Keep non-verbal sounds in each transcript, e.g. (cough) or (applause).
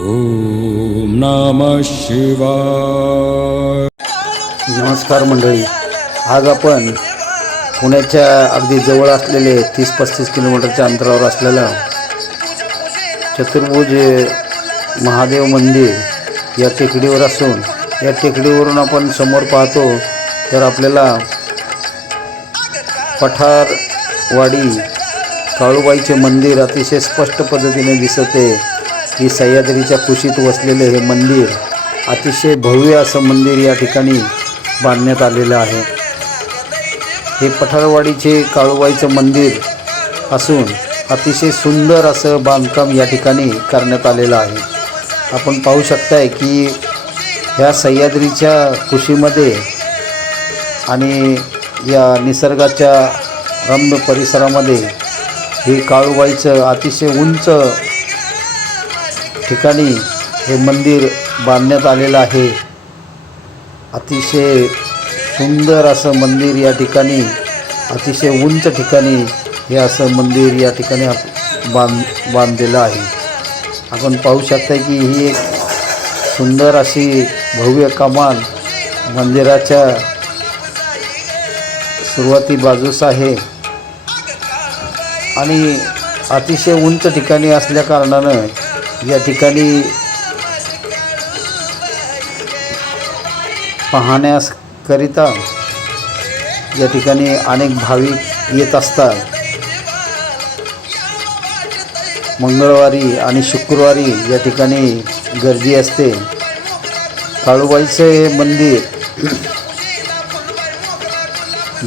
ओम नमः शिवाय. नमस्कार मंडळी. आज आपण पुण्याच्या अगदी जवळ असलेले तीस पस्तीस किलोमीटरच्या अंतरावर असलेलं चतुर्भुज महादेव मंदिर या टेकडीवर असून या टेकडीवरून आपण समोर पाहतो तर आपल्याला पठारवाडी काळूबाईचे मंदिर अतिशय स्पष्ट पद्धतीने दिसत. आहे की सह्याद्रीच्या कुशीत वसलेले हे मंदिर अतिशय भव्य असं मंदिर या ठिकाणी बांधण्यात आलेलं आहे. हे पठारवाडीचे काळूबाईचं मंदिर असून अतिशय सुंदर असं बांधकाम या ठिकाणी करण्यात आलेलं आहे. आपण पाहू शकताय की ह्या सह्याद्रीच्या कुशीमध्ये आणि या निसर्गाच्या रम्य परिसरामध्ये हे काळूबाईचं अतिशय उंच ठिकाणी हे मंदिर बांधण्यात आलेलं आहे. अतिशय सुंदर असं मंदिर या ठिकाणी अतिशय उंच ठिकाणी हे असं मंदिर या ठिकाणी बांध बांधलेलं आहे. आपण पाहू शकता की ही एक सुंदर अशी भव्य कमान मंदिराच्या सुरुवाती बाजूस आहे. आणि अतिशय उंच ठिकाणी असल्या कारणानं या ठिकाणी पाहण्याकरिता या ठिकाणी अनेक भाविक येत असतात. मंगळवारी आणि शुक्रवारी या ठिकाणी गर्दी असते. काळूबाईचं हे मंदिर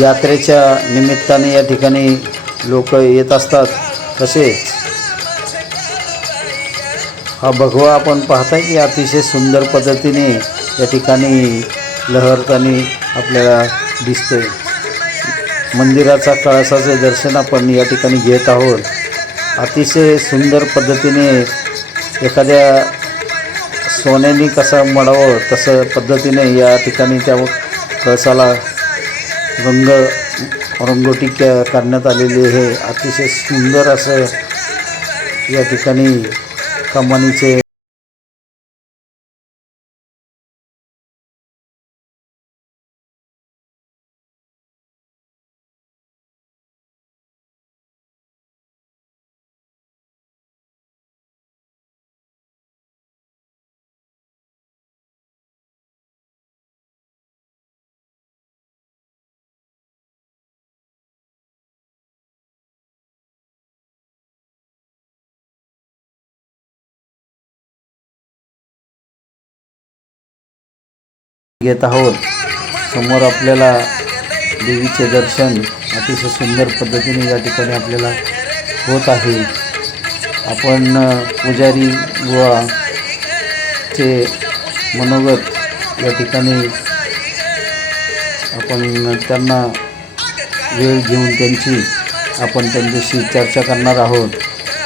यात्रेच्या निमित्ताने या ठिकाणी लोक येत असतात. तसेच हा भगवा आपण पाहताय की अतिशय सुंदर पद्धतीने या ठिकाणी लहरताना आपल्याला दिसतोय. मंदिराचा कळसाचे दर्शन आपण या ठिकाणी घेत आहोत. अतिशय सुंदर पद्धतीने एखाद्या सोन्याने कसं मडावं तसं पद्धतीने या ठिकाणी त्या कळसाला रंग रंगोटी क करण्यात आलेली आहे. अतिशय सुंदर असं या ठिकाणी कमानीचे घेत आहोत. समोर आपल्याला देवीचे दर्शन अतिशय सुंदर पद्धतीने या ठिकाणी आपल्याला होत आहे. आपण पुजारी व चे मनोगत या ठिकाणी आपण त्यांना वेळ घेऊन त्यांची आपण त्यांच्याशी चर्चा करणार आहोत.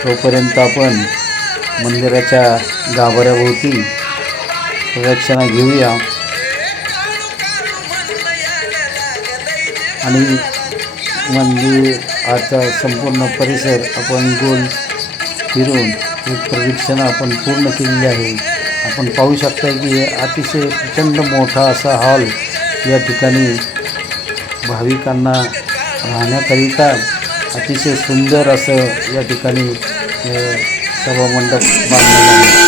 तोपर्यंत आपण मंदिराच्या गाभाऱ्याभोवती प्रदक्षिणा घेऊया. आणि मंदिराचा संपूर्ण परिसर आपण गोल फिरून एक प्रदक्षिणा आपण पूर्ण केलेली आहे. आपण पाहू शकता की हे अतिशय प्रचंड मोठा असा हॉल या ठिकाणी भाविकांना राहण्याकरिता अतिशय सुंदर असं या ठिकाणी सभामंडप बांधलेला आहे.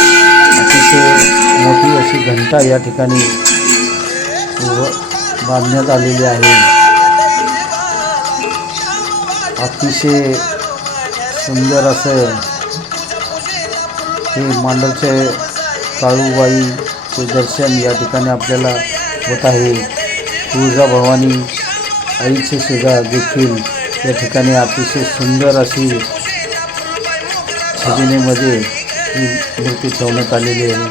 अतिशय मोठी अशी घंटा या ठिकाणी बांधण्यात आलेली आहे. अतिशय सुंदर असं हे मांडवचे काळूबाईचे दर्शन या ठिकाणी आपल्याला होत आहे. तुळजा भवानी आईचे सुद्धा देखील या ठिकाणी अतिशय सुंदर अशी खजिनेमध्ये ही मूर्ती ठेवण्यात आलेली आहे.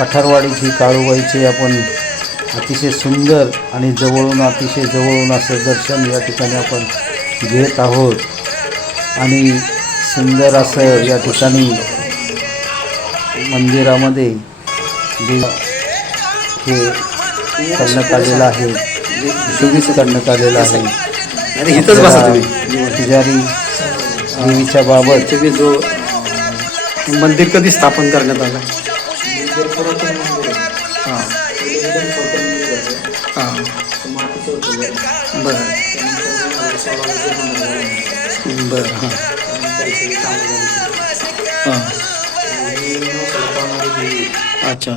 पठारवाडीची काळूबाईचे आपण अतिशय सुंदर आणि जवळून अतिशय जवळून असं दर्शन या ठिकाणी आपण घेत आहोत. आणि सुंदर असं या ठिकाणी मंदिरामध्ये हे करण्यात आलेलं आहे. सुविध करण्यात आलेलं आहे. इथंच बसा तुम्ही. पुजारी देवीच्या बाबत तुम्ही जो मंदिर कधी स्थापन करण्यात आलं? हां. हां. बरं. बरं हां. हां. अच्छा.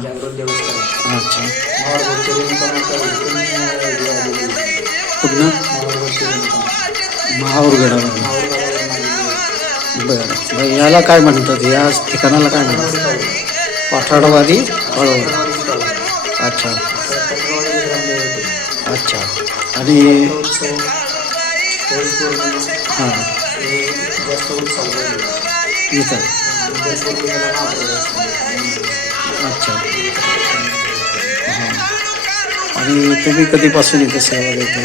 अच्छा. पुन्हा महावरगडावर. बरं याला काय म्हणतात? या ठिकाणाला काय म्हणतात? पाठाडवादी हळवड अच्छा. अच्छा. आणि हां. जास्त. अच्छा. आणि तुम्ही कधीपासून इथं सेवा वर्ष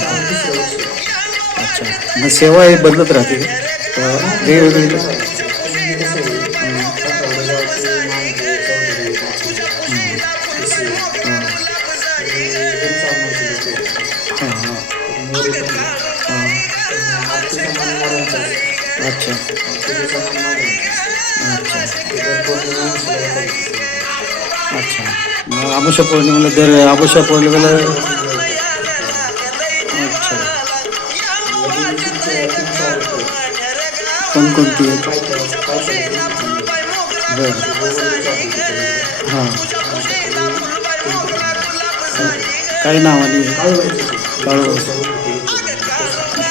अच्छा. मग सेवा हे बदलत राहते वेगवेगळी अच्छा अच्छा अच्छा मग आमुषा पौर्णिमेला दर आमुषा पौर्णिमेला अच्छा कोणकोणती काय बरं हां काय नावाने काळू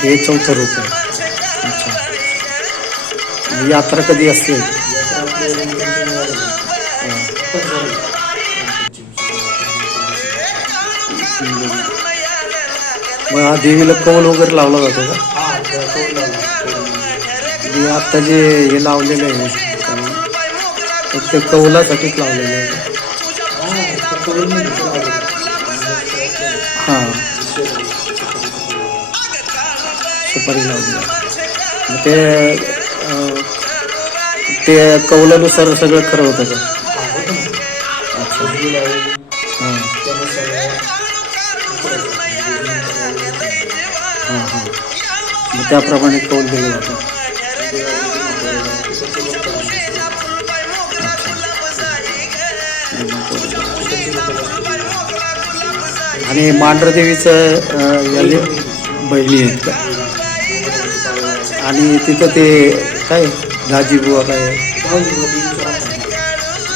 हे चौथं रूप आहे यात्रा कधी असते? मग देवीला कौल वगैरे लावला जातो का? आत्ता जे हे लावलेलं आहे ते कौलासाठीच लावलेलं आहे? हां. सुपारी लावली. ते ते कौलानुसार सगळं खरं होतं का? हां. हां हां मग त्याप्रमाणे कौल दिलं जातं. आणि मांढरदेवीचं बहिणी आहेत. का आणि तिथं ते काय? दाजी बुवा काय?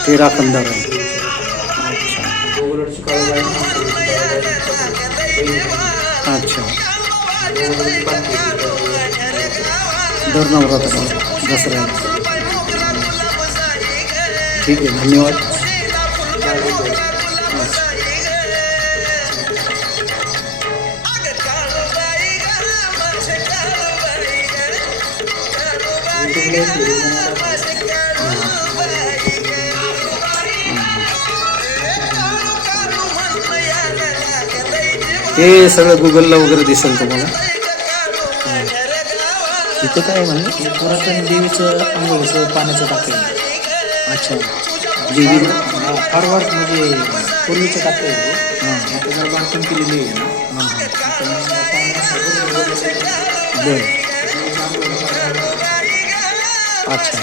तेरा पंधरा. आहे अच्छा. दर नवरात्र दसरा ठीक आहे धन्यवाद. हे सगळं गुगलला वगैरे दिसेल तुम्हाला. हां. इथं काय म्हणजे पुरातन देवीचं आंघोळीचं पाण्याचं टाके अच्छा. देवी हा, फार म्हणजे पूर्वीचं टाकलं आहे ते. हां बांधकाम केलेली आहे ना. हां. हां बरं. अच्छा.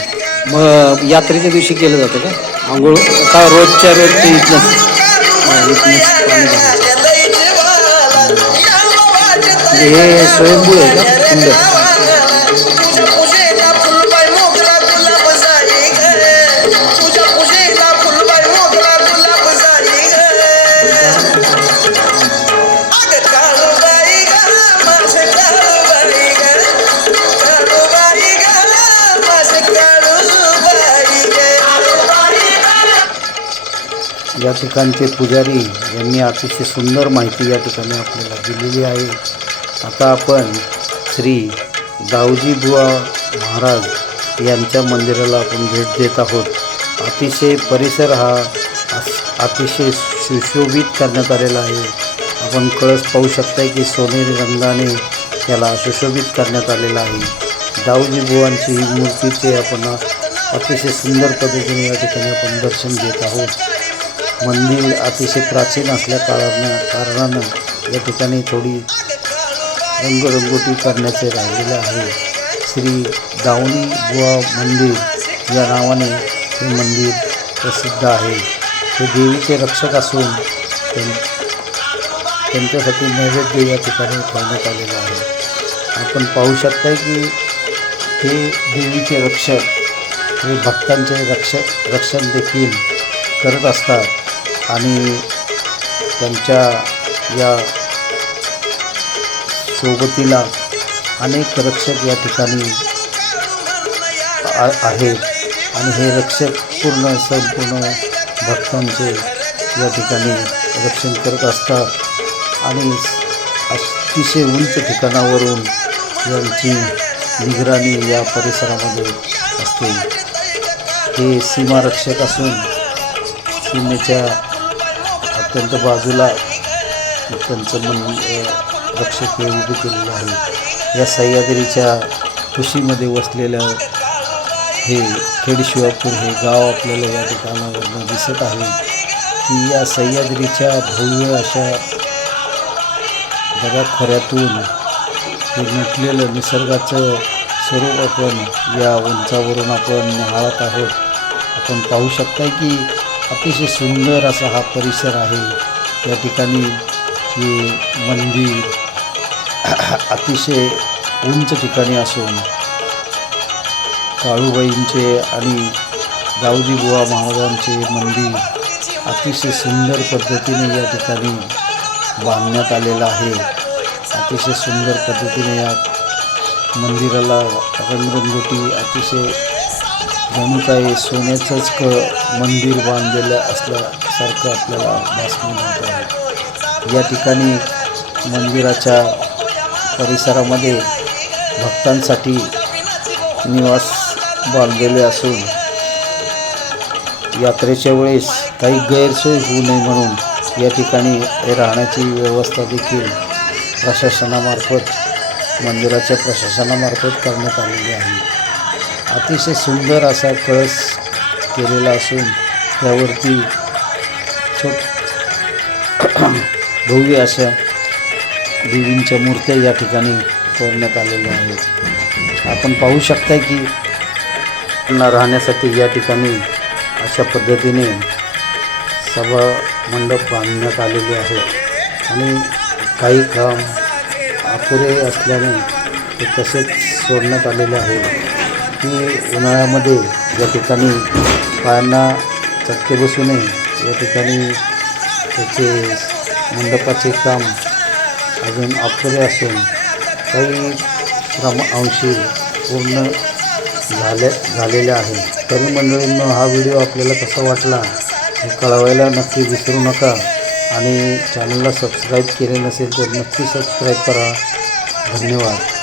मग यात्रेच्या दिवशी केलं जातं का? आंघोळ? का रोजच्या रोज ते इथनंच इथनंच पाणी घालायचं. म्हणजे हे स्वयंभू आहे का? कुंड या ठिकाणचे पुजारी यांनी अतिशय सुंदर माहिती या ठिकाणी आपल्याला दिलेली आहे. आता आपण श्री दाऊजी बुवा महाराज यांच्या मंदिराला आपण भेट देत आहोत. अतिशय परिसर हा अतिशय सुशोभित करण्यात आलेला आहे. आपण कळस पाहू शकताय की सोनेरी रंगाने त्याला सुशोभित करण्यात आलेला आहे. दाऊजी बुवांची ही मूर्तीचे आपण अतिशय सुंदर पद्धतीने या ठिकाणी आपण दर्शन घेत आहोत. मंदिर अतिशय प्राचीन असल्या कारणानं कारणानं या ठिकाणी थोडी रंगरंगोटी करण्याचे राहिलेलं आहे. श्री दावणी बुवा मंदिर या नावाने हे मंदिर प्रसिद्ध आहे. हे देवीचे रक्षक असून त्यां त्यांच्यासाठी नैवेद्य या ठिकाणी ठेवण्यात आलेलं आहे. आपण पाहू शकता की हे देवीचे रक्षक हे भक्तांचे रक्षक रक्षण देखील करत असतात. आणि त्यांच्या या सोबतीला अनेक रक्षक या ठिकाणी आहेत. आणि हे रक्षक पूर्ण संपूर्ण भक्तांचे या ठिकाणी रक्षण करत असतात. आणि अतिशय उंच ठिकाणावरून यांची निगराणी या परिसरामध्ये असते. हे सीमारक्षक असून सीमेच्या अत्यंत बाजूला त्यांचं मन रक्षक हे उभे केलेलं आहे. या सह्याद्रीच्या खुशीमध्ये वसलेलं हे खेड शिवापूर हे गाव आपल्याला या ठिकाणावरनं दिसत आहे की या सह्याद्रीच्या भव्य अशा जगाखोऱ्यातून हे नटलेलं निसर्गाचं स्वरूप आपण या उंचावरून आपण निहाळत आहोत. आपण पाहू शकताय की अतिशय सुंदर असा हा परिसर आहे. या ठिकाणी हे मंदिर (clears throat) अतिशय उंच ठिकाणी असून काळूबाईंचे आणि दाऊदी बुवा महाराजांचे मंदिर अतिशय सुंदर पद्धतीने या ठिकाणी बांधण्यात आलेलं आहे. अतिशय सुंदर पद्धतीने या मंदिराला रंगरंगोटी अतिशय जणू काही सोन्याचंच क मंदिर बांधलेलं असल्यासारखं आपल्याला भासणं मिळत आहे या ठिकाणी मंदिराच्या परिसरामध्ये भक्तांसाठी निवास बांधलेले असून यात्रेच्या वेळेस काही गैरसोय होऊ नये म्हणून या ठिकाणी राहण्याची व्यवस्था देखील प्रशासनामार्फत मंदिराच्या प्रशासनामार्फत करण्यात आलेली आहे. अतिशय सुंदर असा कळस केलेला असून त्यावरती छोट (clears throat) भव्य अशा देवींच्या मूर्त्या या ठिकाणी कोरण्यात आलेल्या आहेत. आपण पाहू शकता की त्यांना राहण्यासाठी या ठिकाणी अशा पद्धतीने सभा मंडप बांधण्यात आलेले आहेत आणि काही काम अपुरे असल्याने ते तसेच सोडण्यात आलेले आहे. की उन्हाळ्यामध्ये या ठिकाणी पायांना चटके बसू नये या ठिकाणी त्याचे मंडपाचे काम अजून अपुरे असून काही प्रम अंशी पूर्ण झाले झालेले आहे. तरी मंडळींना हा व्हिडिओ आपल्याला कसा वाटला हे कळवायला नक्की विसरू नका आणि चॅनलला सबस्क्राईब केले नसेल तर नक्की सबस्क्राईब करा. धन्यवाद.